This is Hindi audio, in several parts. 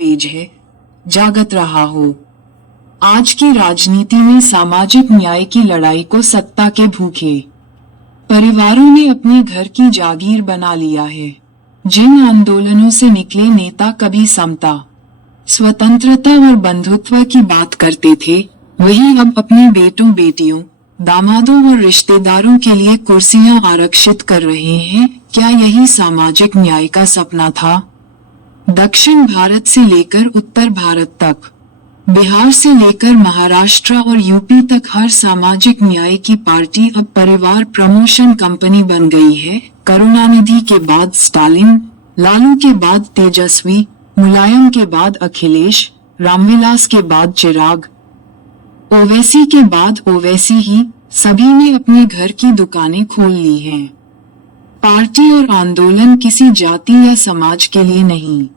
पेज है, जागत रहा हो। आज की राजनीति में सामाजिक न्याय की लड़ाई को सत्ता के भूखे परिवारों ने अपने घर की जागीर बना लिया है। जिन आंदोलनों से निकले नेता कभी समता, स्वतंत्रता और बंधुत्व की बात करते थे, वही अब अपने बेटों बेटियों, दामादों और रिश्तेदारों के लिए कुर्सियां आरक्षित कर रहे हैं। क्या यही सामाजिक न्याय का सपना था? दक्षिण भारत से लेकर उत्तर भारत तक, बिहार से लेकर महाराष्ट्र और यूपी तक हर सामाजिक न्याय की पार्टी अब परिवार प्रमोशन कंपनी बन गई है। करुणानिधि के बाद स्टालिन, लालू के बाद तेजस्वी, मुलायम के बाद अखिलेश, रामविलास के बाद चिराग, ओवैसी के बाद ओवैसी ही सभी ने अपने घर की दुकानें खोल ली हैं। पार्टी और आंदोलन किसी जाति या समाज के लिए नहीं,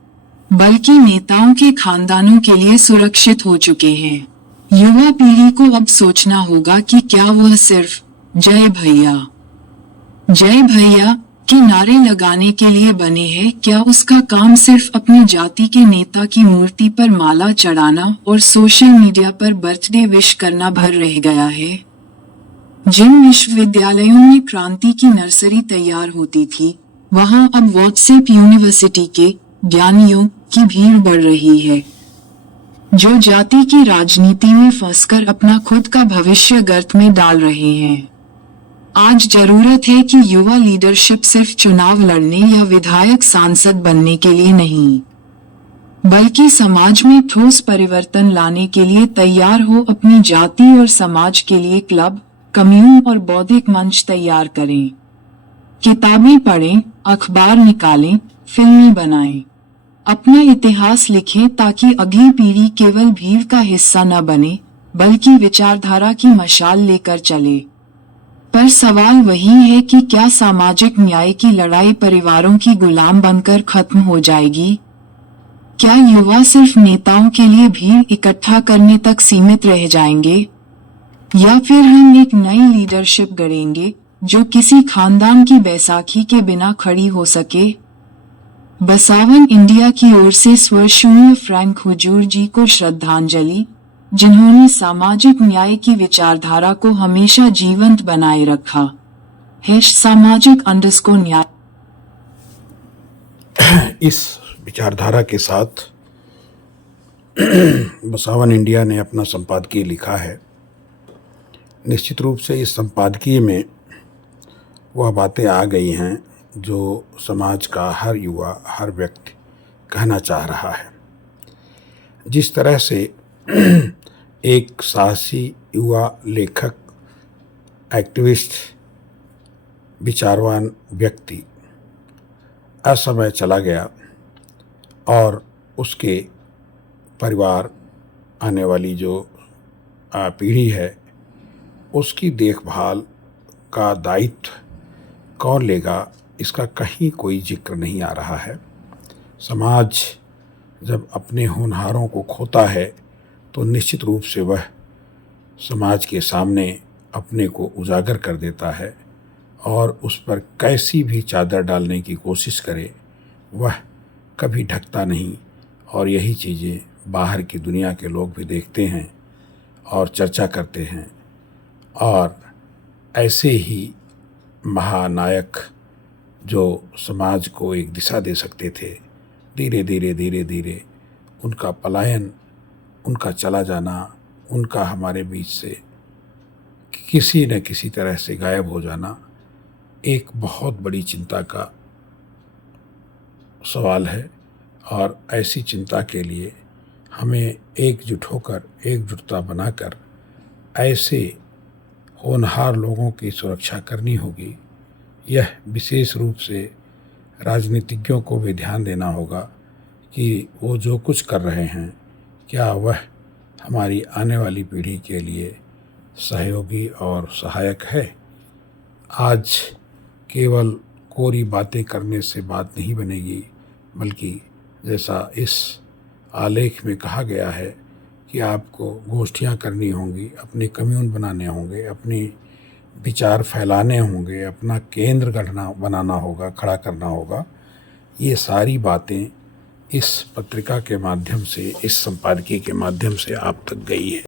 बल्कि नेताओं के खानदानों के लिए सुरक्षित हो चुके हैं। युवा पीढ़ी को अब सोचना होगा कि क्या वह सिर्फ जय भैया के नारे लगाने के लिए बने हैं। क्या उसका काम सिर्फ अपनी जाति के नेता की मूर्ति पर माला चढ़ाना और सोशल मीडिया पर बर्थडे विश करना भर रह गया है? जिन विश्वविद्यालयों में क्रांति की नर्सरी तैयार होती थी, वहां अब व्हाट्सएप यूनिवर्सिटी के ज्ञानियों की भीड़ बढ़ रही है, जो जाति की राजनीति में फंसकर अपना खुद का भविष्य गर्त में डाल रहे हैं। आज जरूरत है कि युवा लीडरशिप सिर्फ चुनाव लड़ने या विधायक सांसद बनने के लिए नहीं, बल्कि समाज में ठोस परिवर्तन लाने के लिए तैयार हो। अपनी जाति और समाज के लिए क्लब, कम्यून और बौद्धिक मंच तैयार करें। किताबें पढ़ें, अखबार निकालें, फिल्में बनाएं, अपना इतिहास लिखें, ताकि अगली पीढ़ी केवल भीड़ का हिस्सा न बने, बल्कि विचारधारा की मशाल लेकर चले। पर सवाल वही है कि क्या सामाजिक न्याय की लड़ाई परिवारों की गुलाम बनकर खत्म हो जाएगी? क्या युवा सिर्फ नेताओं के लिए भीड़ इकट्ठा करने तक सीमित रह जाएंगे, या फिर हम एक नई लीडरशिप गढ़ेंगे जो किसी खानदान की बैसाखी के बिना खड़ी हो सके? बसावन इंडिया की ओर से स्वर्गीय फ्रैंक हुजूर जी को श्रद्धांजलि, जिन्होंने सामाजिक न्याय की विचारधारा को हमेशा जीवंत बनाए रखा है। सामाजिक_न्याय इस विचारधारा के साथ बसावन इंडिया ने अपना संपादकीय लिखा है। निश्चित रूप से इस संपादकीय में वह बातें आ गई हैं जो समाज का हर युवा, हर व्यक्ति कहना चाह रहा है। जिस तरह से एक साहसी युवा लेखक, एक्टिविस्ट, विचारवान व्यक्ति असमय चला गया और उसके परिवार, आने वाली जो पीढ़ी है, उसकी देखभाल का दायित्व कौन लेगा, इसका कहीं कोई जिक्र नहीं आ रहा है। समाज जब अपने होनहारों को खोता है तो निश्चित रूप से वह समाज के सामने अपने को उजागर कर देता है और उस पर कैसी भी चादर डालने की कोशिश करे, वह कभी ढकता नहीं। और यही चीज़ें बाहर की दुनिया के लोग भी देखते हैं और चर्चा करते हैं। और ऐसे ही महानायक जो समाज को एक दिशा दे सकते थे, धीरे धीरे उनका पलायन, उनका चला जाना, उनका हमारे बीच से किसी न किसी तरह से गायब हो जाना एक बहुत बड़ी चिंता का सवाल है। और ऐसी चिंता के लिए हमें एकजुट होकर, एकजुटता बनाकर ऐसे होनहार लोगों की सुरक्षा करनी होगी। यह विशेष रूप से राजनीतिज्ञों को भी ध्यान देना होगा कि वो जो कुछ कर रहे हैं, क्या वह हमारी आने वाली पीढ़ी के लिए सहयोगी और सहायक है। आज केवल कोरी बातें करने से बात नहीं बनेगी, बल्कि जैसा इस आलेख में कहा गया है कि आपको गोष्ठियाँ करनी होंगी, अपने कम्यून बनाने होंगे, अपनी विचार फैलाने होंगे, अपना केंद्र बनाना होगा, खड़ा करना होगा। ये सारी बातें इस पत्रिका के माध्यम से, इस संपादकीय के माध्यम से आप तक गई है।